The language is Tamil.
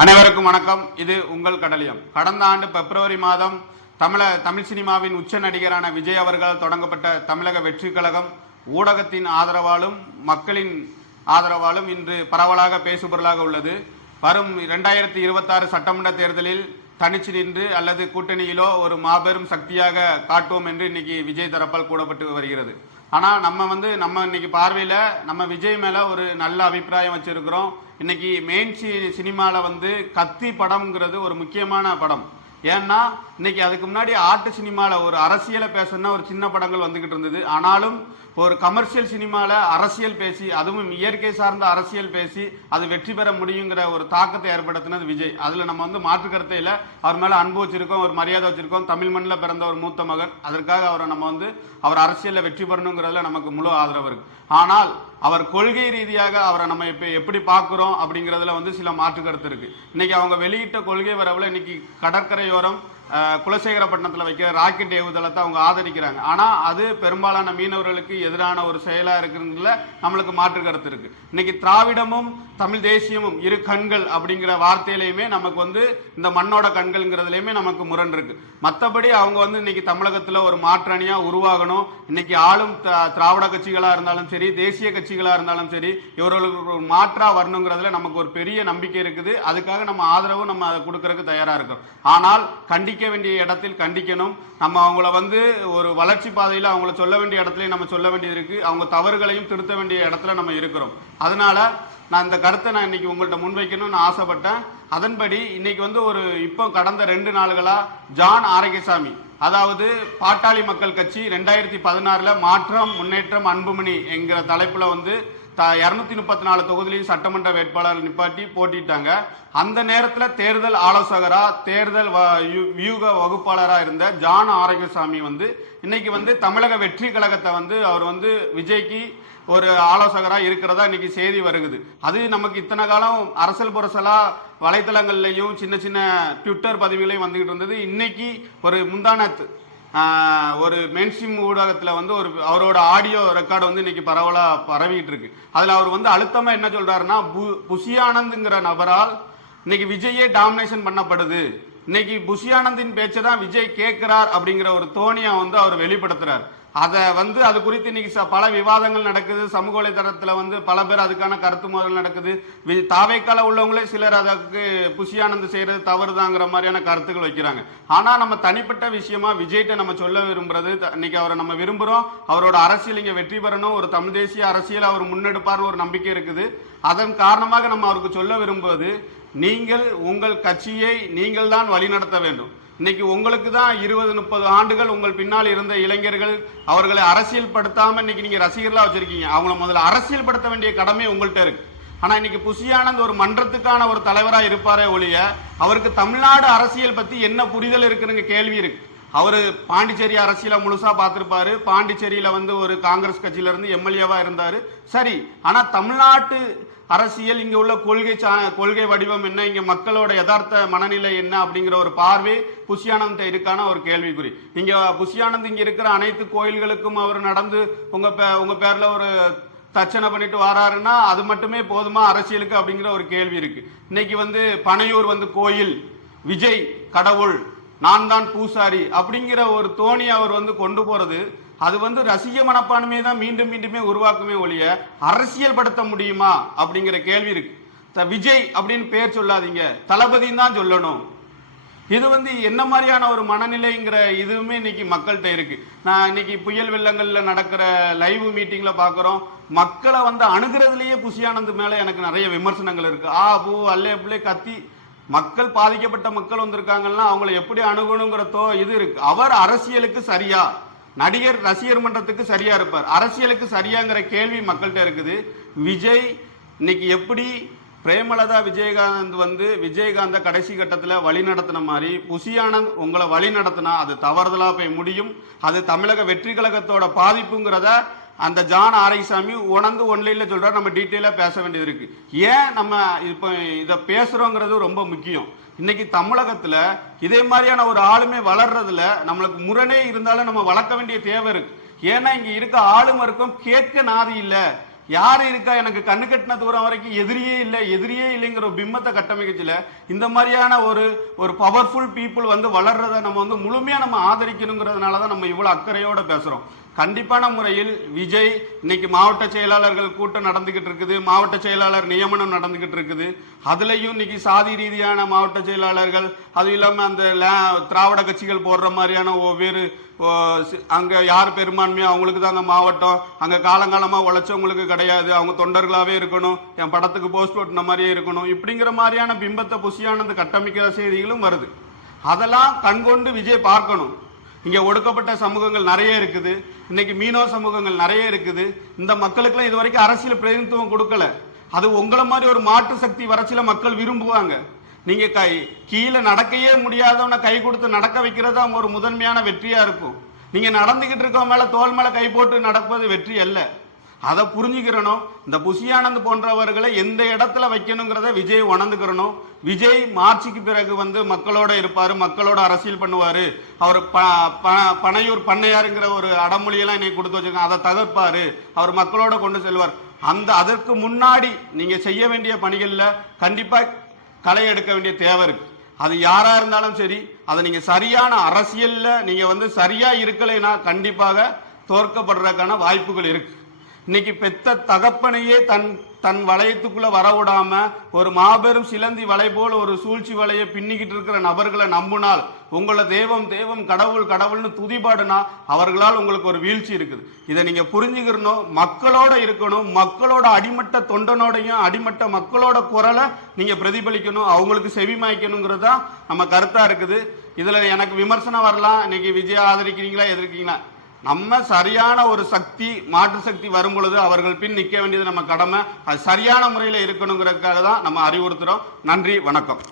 அனைவருக்கும் வணக்கம். இது உங்கள் கடலியம். கடந்த ஆண்டு பிப்ரவரி மாதம் தமிழ தமிழ் சினிமாவின் உச்ச நடிகரான விஜய் அவர்களால் தொடங்கப்பட்ட தமிழக வெற்றி கழகம் ஊடகத்தின் ஆதரவாலும் மக்களின் ஆதரவாலும் இன்று பரவலாக பேசுபொருளாக உள்ளது. வரும் இரண்டாயிரத்தி இருபத்தாறு சட்டமன்ற தேர்தலில் தனிச்சு நின்று அல்லது கூட்டணியிலோ ஒரு மாபெரும் சக்தியாக காட்டுவோம் என்று இன்னைக்கு விஜய் தரப்பால் கூடப்பட்டு வருகிறது. ஆனால் நம்ம வந்து நம்ம இன்னைக்கு பார்வையில் நம்ம விஜய் மேலே ஒரு நல்ல அபிப்பிராயம் வச்சுருக்கிறோம். இன்னைக்கு மெயின் சி சினிமாவில் வந்து கத்தி படம்ங்கிறது ஒரு முக்கியமான படம். ஏன்னா இன்னைக்கு அதுக்கு முன்னாடி ஆட்டு சினிமாவில் ஒரு அரசியலை பேசணும்னா ஒரு சின்ன படங்கள் வந்துக்கிட்டு இருந்தது. ஆனாலும் ஒரு கமர்ஷியல் சினிமாவில் அரசியல் பேசி அதுவும் இயற்கை சார்ந்த அரசியல் பேசி அது வெற்றி பெற முடியுங்கிற ஒரு தாக்கத்தை ஏற்படுத்தினது விஜய். அதில் நம்ம வந்து மாற்று கருத்தை இல்லை. அவர் மேலே அன்பு வச்சுருக்கோம் ஒரு மரியாதை வச்சுருக்கோம். தமிழ் மண்ணில் பிறந்த ஒரு மூத்த மகன். அதற்காக அவரை நம்ம வந்து அவர் அரசியலில் வெற்றி பெறணுங்கிறதுல நமக்கு முழு ஆதரவு இருக்குது ஆனால் அவர் கொள்கை ரீதியாக அவரை நம்ம இப்போ எப்படி பார்க்குறோம் அப்படிங்கிறதுல வந்து சில மாற்று கருத்து இருக்குது இன்றைக்கி அவங்க வெளியிட்ட கொள்கை வரவில் இன்றைக்கி கடற்கரையோரம் குலசேகரப்பட்டினத்தில் வைக்கிற ராக்கெட் ஏவுதளத்தை அவங்க ஆதரிக்கிறாங்க. ஆனால் அது பெரும்பாலான மீனவர்களுக்கு எதிரான ஒரு செயலாக இருக்கிறதுல நம்மளுக்கு மாற்று கருத்து இருக்குது இன்றைக்கி திராவிடமும் தமிழ் தேசியமும் இரு கண்கள் அப்படிங்கிற வார்த்தையிலையுமே நமக்கு வந்து இந்த மண்ணோட கண்கள்ங்கிறதுலையுமே நமக்கு முரண் இருக்குது மற்றபடி அவங்க வந்து இன்னைக்கு தமிழகத்தில் ஒரு மாற்றணியாக உருவாகணும். இன்னைக்கு ஆளும் திராவிட கட்சிகளாக இருந்தாலும் சரி தேசிய கட்சிகளாக இருந்தாலும் சரி இவர்களுக்கு ஒரு மாற்றாக வரணுங்கிறதுல நமக்கு ஒரு பெரிய நம்பிக்கை இருக்குது. அதுக்காக நம்ம ஆதரவும் நம்ம அதை கொடுக்கறதுக்கு தயாராக இருக்கோம். ஆனால் கண்டிக்க வேண்டிய இடத்தில் கண்டிக்கணும். நம்ம அவங்கள வந்து ஒரு வளர்ச்சி பாதையில் அவங்கள சொல்ல வேண்டிய இடத்துலையும் நம்ம சொல்ல வேண்டியது இருக்குது அவங்க தவறுகளையும் திருத்த வேண்டிய இடத்துல நம்ம இருக்கிறோம். அதனால நான் இந்த கருத்தை நான் இன்னைக்கு உங்கள்கிட்ட முன்வைக்கணும்னு ஆசைப்பட்டேன். அதன்படி இன்றைக்கி வந்து ஒரு இப்போ கடந்த ரெண்டு நாள்களாக ஜான் ஆரோக்கியசாமி அதாவது பாட்டாளி மக்கள் கட்சி ரெண்டாயிரத்தி பதினாறில் மாற்றம் முன்னேற்றம் அன்புமணி என்கிற தலைப்பில் வந்து த இரநூத்தி முப்பத்தி நாலு தொகுதியிலையும் சட்டமன்ற வேட்பாளர் நிப்பாட்டி போட்டிட்டாங்க. அந்த நேரத்தில் தேர்தல் ஆலோசகராக தேர்தல் வ- வியூக வகுப்பாளராக இருந்த ஜான் ஆரோக்கியசாமி வந்து இன்னைக்கு வந்து தமிழக வெற்றி கழகத்தை வந்து அவர் வந்து விஜய்க்கு ஒரு ஆலோசகராக இருக்கிறதா இன்னைக்கு செய்தி வருகுது. அது நமக்கு இத்தனை காலம் அரசல் புரசலாக வலைத்தளங்கள்லையும் சின்ன சின்ன ட்விட்டர் பதிவுகளையும் வந்துகிட்டு இருந்தது. இன்னைக்கு ஒரு முந்தானத்து ஒரு மெயின்ஸ்ட்ரீம் ஊடகத்தில் வந்து ஒரு அவரோட ஆடியோ ரெக்கார்டு வந்து இன்னைக்கு பரவலாக பரவிட்டு இருக்கு அதில் அவர் வந்து அழுத்தமாக என்ன சொல்கிறாருன்னா பு- புஷியானந்துங்கிற நபரால் இன்னைக்கு விஜயே டாமினேஷன் பண்ணப்படுது. இன்னைக்கு புஷியானந்தின் பேச்சை தான் விஜய் கேட்கிறார் அப்படிங்கிற ஒரு தோணியை வந்து அவர் வெளிப்படுத்துறார். அதை வந்து அது குறித்து இன்னைக்கு ச- பல விவாதங்கள் நடக்குது. சமூக வலைதளத்தில் வந்து பல பேர் அதுக்கான கருத்து மோதல் நடக்குது. தாவைக்கால உள்ளவங்களே சிலர் அதற்கு புஷியானந்து செய்கிறது தவறுதாங்கிற மாதிரியான கருத்துக்கள் வைக்கிறாங்க. ஆனால் நம்ம தனிப்பட்ட விஷயமா விஜய்கிட்ட நம்ம சொல்ல விரும்புறது இன்னைக்கு அவரை நம்ம விரும்புகிறோம் அவரோட அரசியல் இங்கே வெற்றி பெறணும். ஒரு தமிழ் தேசிய அரசியல் அவர் முன்னெடுப்பார்னு ஒரு நம்பிக்கை இருக்குது. அதன் காரணமாக நம்ம அவருக்கு சொல்ல விரும்புவது நீங்கள் உங்கள் கட்சியை நீங்கள் தான் வழிநடத்த வேண்டும். இன்னைக்கு உங்களுக்கு தான் இருபது முப்பது ஆண்டுகள் உங்கள் பின்னால் இருந்த இளைஞர்கள் அவர்களை அரசியல் படுத்தாமல் இன்னைக்கு நீங்கள் ரசிகர்களாக வச்சுருக்கீங்க. அவங்கள முதல்ல அரசியல் படுத்த வேண்டிய கடமை உங்கள்கிட்ட இருக்கு. ஆனால் இன்னைக்கு புசியானந்த் ஒரு மன்றத்துக்கான ஒரு தலைவராக இருப்பாரே ஒழிய அவருக்கு தமிழ்நாடு அரசியல் பற்றி என்ன புரிதல் இருக்குதுங்க கேள்வி இருக்குது அவர் பாண்டிச்சேரி அரசியல முழுசா பார்த்துருப்பாரு. பாண்டிச்சேரியில வந்து ஒரு காங்கிரஸ் கட்சியில இருந்து எம்எல்ஏவா இருந்தாரு. சரி ஆனா தமிழ்நாட்டு அரசியல் இங்க உள்ள கொள்கை சா- கொள்கை வடிவம் என்ன? இங்க மக்களோட யதார்த்த மனநிலை என்ன அப்படிங்கிற ஒரு பார்வை புஷியானந்த் இருக்கான ஒரு கேள்விக்குறி. இங்க புஷியானந்த் இங்க இருக்கிற அனைத்து கோயில்களுக்கும் அவர் நடந்து உங்க பே- உங்க பேர்ல ஒரு தர்ச்சனை பண்ணிட்டு வராருன்னா அது மட்டுமே போதுமா அரசியலுக்கு அப்படிங்கிற ஒரு கேள்வி இருக்கு. இன்னைக்கு வந்து பனையூர் வந்து கோயில் விஜய் கடவுள் நான் தான் பூசாரி அப்படிங்கிற ஒரு தோணி அவர் வந்து கொண்டு போறது அது வந்து ரசிக மனப்பான்மையை தான் மீண்டும் மீண்டுமே உருவாக்குமே ஒழிய அரசியல் படுத்த முடியுமா அப்படிங்கிற கேள்வி இருக்கு. த- விஜய் அப்படின்னு பேர் சொல்லாதீங்க. தளபதின்னு தான் சொல்லணும். இது வந்து என்ன மாதிரியான ஒரு மனநிலைங்கிற இதுவுமே இன்னைக்கு மக்கள்கிட்ட இருக்கு. நான் இன்னைக்கு புயல் வெள்ளங்கள்ல நடக்கிற லைவ் மீட்டிங்ல பாக்குறோம். மக்களை வந்து அணுகிறதுலயே புஷியானந்த் மேல எனக்கு நிறைய விமர்சனங்கள் இருக்கு. ஆ பூ அல்லே புள்ளே கத்தி மக்கள் பாதிக்கப்பட்ட மக்கள் வந்திருக்காங்கன்னா அவங்கள எப்படி அணுகணுங்கிறதோ இது இருக்கு. அவர் அரசியலுக்கு சரியா? நடிகர் ரசிகர் மன்றத்துக்கு சரியா இருப்பார். அரசியலுக்கு சரியாங்கிற கேள்வி மக்கள்கிட்ட இருக்குது. விஜய் இன்னைக்கு எப்படி பிரேமலதா விஜயகாந்த் வந்து விஜயகாந்த கடைசி கட்டத்தில் வழி நடத்தின மாதிரி புசியானந்த் உங்களை வழி நடத்தினா அது தவறுதலாக போய் முடியும். அது தமிழக வெற்றி கழகத்தோட பாதிப்புங்கிறத அந்த ஜான் ஆரைசாமி உணர்ந்து ஒன்லைனில் சொல்கிறார் நம்ம டீட்டெயிலாக பேச வேண்டியது இருக்குது ஏன் நம்ம இப்போ இதை பேசுகிறோங்கிறது ரொம்ப முக்கியம். இன்னைக்கு தமிழகத்தில் இதே மாதிரியான ஒரு ஆளுமை வளர்றதுல நம்மளுக்கு முரணே இருந்தாலும் நம்ம வளர்க்க வேண்டிய தேவை இருக்குது ஏன்னா இங்கே இருக்க ஆளுமருக்கும் கேட்க நாதி இல்லை. யார் இருக்கா? எனக்கு கண்ணு கட்டின தூரம் வரைக்கும் எதிரியே இல்லை எதிரியே இல்லைங்கிற ஒரு பிம்பத்தை கட்டமைக்கச்சில் இந்த மாதிரியான ஒரு ஒரு பவர்ஃபுல் பீப்புள் வந்து வளர்றதை நம்ம வந்து முழுமையாக நம்ம ஆதரிக்கணுங்கிறதுனால தான் நம்ம இவ்வளோ அக்கறையோடு பேசுகிறோம் கண்டிப்பான முறையில் விஜய் இன்னைக்கு மாவட்ட செயலாளர்கள் கூட்டம் நடந்துகிட்டு இருக்குது. மாவட்ட செயலாளர் நியமனம் நடந்துகிட்டு இருக்குது. அதுலேயும் இன்னைக்கு சாதி ரீதியான மாவட்ட செயலாளர்கள் அதுவும் இல்லாமல் அந்த லே- திராவிட கட்சிகள் போடுற மாதிரியான ஒவ்வொரு அங்கே யார் பெரும்பான்மையோ அவங்களுக்கு தான் அந்த மாவட்டம். அங்கே காலங்காலமாக உழைச்சவங்களுக்கு கிடையாது. அவங்க தொண்டர்களாகவே இருக்கணும். என் படத்துக்கு போஸ்ட் ஓட்டின மாதிரியே இருக்கணும். இப்படிங்கிற மாதிரியான பிம்பத்தை புசியானது கட்டமைக்கிற செய்திகளும் வருது. அதெல்லாம் கண்கொண்டு விஜய் பார்க்கணும். இங்கே ஒடுக்கப்பட்ட சமூகங்கள் நிறைய இருக்குது. இன்னைக்கு மீனவ சமூகங்கள் நிறைய இருக்குது. இந்த மக்களுக்கெல்லாம் இது வரைக்கும் அரசியல் பிரதிநிதித்துவம் கொடுக்கல. அது உங்களை மாதிரி ஒரு மாற்று சக்தி வரச்சில மக்கள் விரும்புவாங்க. நீங்க கை கீழே நடக்கையே முடியாதவனை கை கொடுத்து நடக்க வைக்கிறது தான் ஒரு முதன்மையான வெற்றியா இருக்கும். நீங்க நடந்துகிட்டு இருக்கவங்க மேல தோல் மேல கை போட்டு நடப்பது வெற்றி அல்ல. அதை புரிஞ்சுக்கிறனும் இந்த புஷியானந்த் போன்றவர்களை எந்த இடத்துல வைக்கணுங்கிறத விஜய் உணர்ந்துக்கிறணும். விஜய் மார்ச்சுக்கு பிறகு வந்து மக்களோட இருப்பார் மக்களோட அரசியல் பண்ணுவார். அவர் ப ப- பனையூர் பண்ணையாருங்கிற ஒரு அடமொழியெல்லாம் இன்னைக்கு கொடுத்து வச்சிருக்காங்க. அதை தகர்ப்பார். அவர் மக்களோட கொண்டு செல்வார். அந்த அதற்கு முன்னாடி நீங்கள் செய்ய வேண்டிய பணிகளில் கண்டிப்பாக களை எடுக்க வேண்டிய தேவை இருக்குது அது யாராக இருந்தாலும் சரி அதை நீங்கள் சரியான அரசியலில் நீங்கள் வந்து சரியாக இருக்கலைன்னா கண்டிப்பாக தோற்கப்படுறதுக்கான வாய்ப்புகள் இருக்குது இன்னைக்கு பெத்த தகப்பனையே தன் தன் வளையத்துக்குள்ள வரவிடாம ஒரு மாபெரும் சிலந்தி வலை போல ஒரு சூழ்ச்சி வலையை பின்னிக்கிட்டு இருக்கிற நபர்களை நம்பினால் உங்களை தெய்வம் தெய்வம் கடவுள் கடவுள்னு துதிபாடுனா அவர்களால் உங்களுக்கு ஒரு வீழ்ச்சி இருக்குது. இதை நீங்க புரிஞ்சுக்கிறணும். மக்களோட இருக்கணும். மக்களோட அடிமட்ட தொண்டனோடையும் அடிமட்ட மக்களோட குரலை நீங்க பிரதிபலிக்கணும். அவங்களுக்கு செவிமாய்க்கணுங்கிறது தான் நம்ம கருத்தா இருக்குது. இதுல எனக்கு விமர்சனம் வரலாம். இன்னைக்கு விஜய் ஆதரிக்கிறீங்களா? எதிர்க்கிறீங்களா? நம்ம சரியான ஒரு சக்தி மாற்று சக்தி வரும் பொழுது அவர்கள் பின் நிற்க வேண்டியது நம்ம கடமை. அது சரியான முறையில் இருக்கணுங்கிறதுக்காக தான் நம்ம அறிவுறுத்துகிறோம் நன்றி வணக்கம்.